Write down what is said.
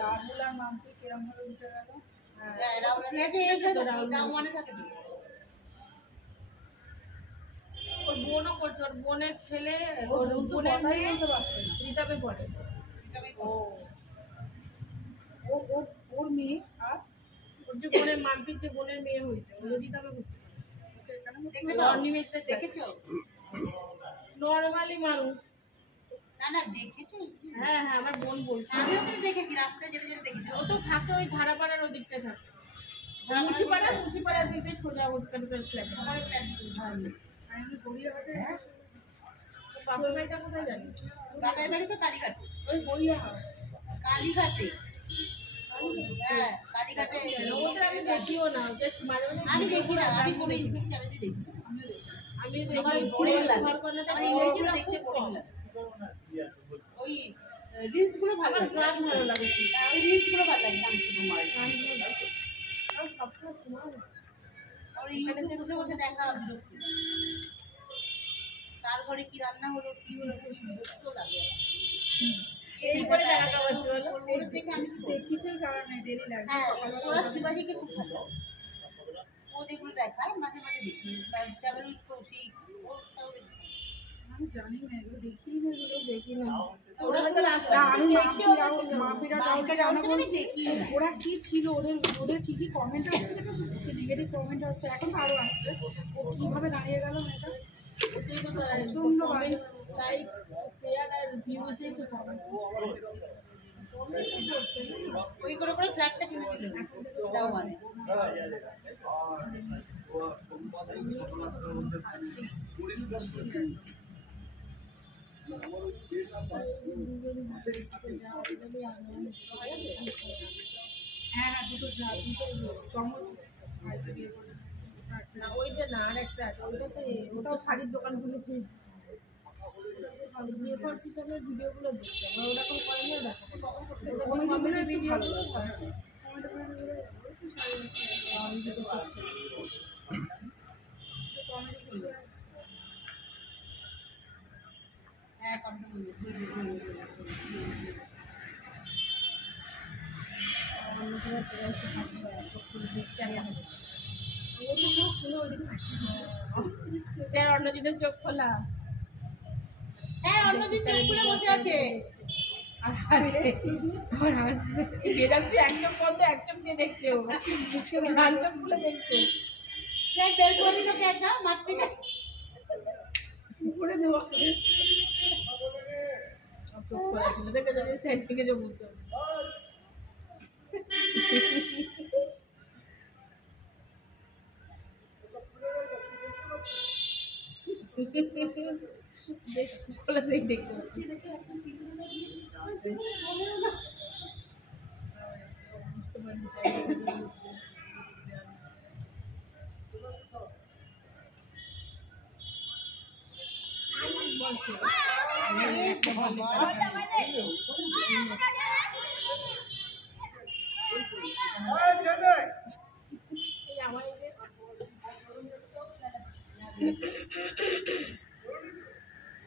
রাহুল আর মাম্পি কিরম ভাবে উঠে গেল। ওর বোনও করছে, ওর বোনের ছেলে, ওর বোনের মেয়ে রিতাবে পড়ে। ওর মেয়ে আর ওর যে বোনের মাম্পির যে বোনের মেয়ে হয়েছে ও রিতাবে করতে নর্মালি মানুষ। হ্যাঁ হ্যাঁ আমার বোন বলছে, ও তো থাকে ওই ধারাপাড়ার ওই দিকটায় থাকে, মুচিপাড়ার দিকে সোজা ওখানে ফ্ল্যাট। বাপের বাড়িটা কোথায় জানি? বাপের বাড়ি তো কালীঘাটে। ওই গড়িয়াহাট কালীঘাটে। হ্যাঁ কালীঘাটে। ওদের আমি দেখিও না, জাস্ট মাঝে মাঝে আমি দেখি না, আমি কোনো ইউটিউব চ্যানেলে দেখি না। আমি আমার দেখি বোরিং লাগে, ঘর কন্যাটা আমার দেখি না, দেখতে খুব বোরিং কম। লাগে। ওই রিলস গুলো ভালো আমার লাগে, গান ভালো লাগে, ওই রিলস গুলো ভালো লাগে, গান শুনে আমার। আর সবসময় শোনা না। আর ইউটিউবে বসে বসে দেখা বিরক্ত। তার ঘরে কি রান্না হলো কি হলো খুব বিরক্ত লাগে। এই করে টাকা কামাচ্ছে বলো? ওর দেখে আমি কিছুই করার নেই, দেরি লাগে। হ্যাঁ ওরা শিবাজিকে খুব ভালো, ও যেগুলো দেখায় মাঝে মাঝে দেখি। তারপরে কৌশিক আমি জানি না, এগুলো দেখি না, এগুলো দেখি না। ওরা হয়তো রাস্তা আমি দেখিও না। মাপিরা কাউকে জানা বলছি ওরা কি ছিল, ওদের কি কি কমেন্ট আসছে, নেগেটিভ কমেন্ট আসছে, এখন তো আরো আসছে। ও কিভাবে দাঁড়িয়ে গেল এটা প্রচন্ড বাজে। লাইক শেয়ার আর ভিউজে তো কমেন্ট ওই করে করে ফ্ল্যাটটা কিনে দিল দাও মানে। হ্যাঁ হ্যাঁ দুটো চমক না ওই যে না আর একটা আছে, ওইটা তো ওটাও শাড়ির দোকান খুলেছে। ভিডিওগুলো দেখতে ওরকম করে নিয়ে দেখো ভিডিও হ্যাঁ কমপ্লিট অন্যদিনের চোখ খোলা। হ্যাঁ অন্যদিন চোখ খুলে বসে আছে। আর হাসছে, বেদাংশু এক চোখ বন্ধ এক চোখ দিয়ে দেখছে, ও ডান চোখ খুলে দেখছে। বের করে দিল কে একটা মাঠপিটা উপরে দেওয়া চোখ খোলা ছিল, দেখে যাবে সাইড থেকে যে বুঝতে খোলা সেই দেখতে আমার